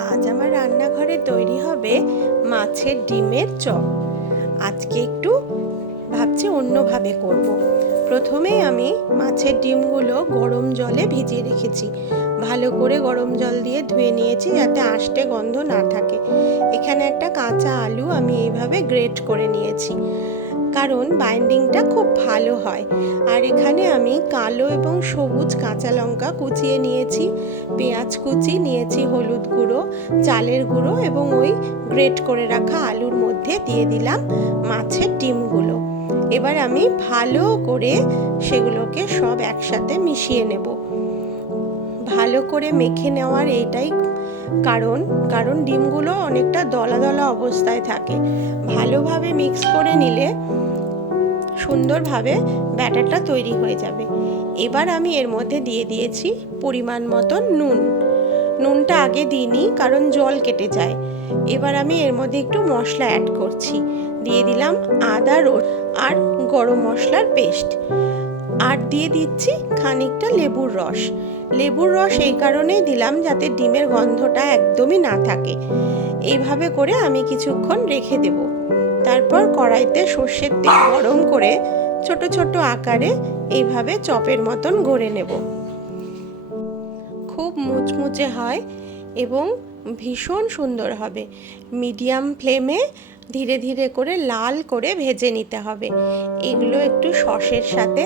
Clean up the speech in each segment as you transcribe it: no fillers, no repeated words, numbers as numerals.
আজ আমার রান্নাঘরে তৈরি হবে মাছের ডিমের চপ। আজকে একটু ভাবছি অন্যভাবে করব। প্রথমেই আমি মাছের ডিমগুলো গরম জলে ভিজিয়ে রেখেছি। ভালো করে গরম জল দিয়ে ধুয়ে নিয়েছি যাতে আষ্টে গন্ধ না থাকে। এখানে একটা কাঁচা আলু আমি এইভাবে গ্রেট করে নিয়েছি, কারণ বাইন্ডিংটা খুব ভালো হয়। আর এখানে আমি কালো এবং সবুজ কাঁচা লঙ্কা কুচিয়ে নিয়েছি, পেঁয়াজ কুচি নিয়েছি, হলুদ গুঁড়ো, চালের গুঁড়ো এবং ওই গ্রেট করে রাখা আলুর মধ্যে দিয়ে দিলাম মাছের ডিমগুলো। এবার আমি ভালো করে সেগুলোকে সব একসাথে মিশিয়ে নেব। ভালো করে মেখে নেওয়ার এইটাই কারণ ডিমগুলো অনেকটা দলা দলা অবস্থায় থাকে। ভালোভাবে মিক্স করে নিলে সুন্দরভাবে ব্যাটারটা তৈরি হয়ে যাবে। এবার আমি এর মধ্যে দিয়ে দিয়েছি পরিমাণ মতন নুনটা আগে দিইনি, কারণ জল কেটে যায়। এবার আমি এর মধ্যে একটু মশলা অ্যাড করছি। দিয়ে দিলাম আদা আর গরম মশলার পেস্ট, আর দিয়ে দিচ্ছি খানিকটা লেবুর রস এই কারণেই দিলাম যাতে ডিমের গন্ধটা একদমই না থাকে। এইভাবে করে আমি কিছুক্ষণ রেখে দেব। তারপর কড়াইতে সর্ষের তেল গরম করে ছোট ছোট আকারে এইভাবে চপের মতন গড়ে নেব। খুব মুচমুচে হয় এবং ভীষণ সুন্দর হবে। মিডিয়াম ফ্লেমে ধীরে ধীরে করে লাল করে ভেজে নিতে হবে। এগুলো একটু সসের সাথে,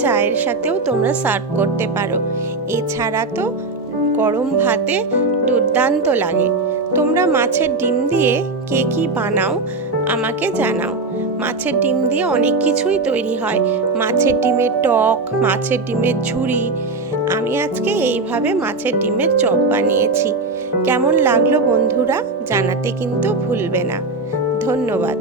চায়ের সাথেও তোমরা সার্ভ করতে পারো। এছাড়া তো গরম ভাতে দুর্দান্ত লাগে। তোমরা মাছের ডিম দিয়ে কে কী বানাও আমাকে জানাও। মাছের ডিম দিয়ে অনেক কিছুই তৈরি হয়। মাছের ডিমের টক, মাছের ডিমের ঝুরি। আমি আজকে এইভাবে মাছের ডিমের চপ বানিয়েছি। কেমন লাগলো বন্ধুরা জানাতে কিন্তু ভুলবে না। ধন্যবাদ।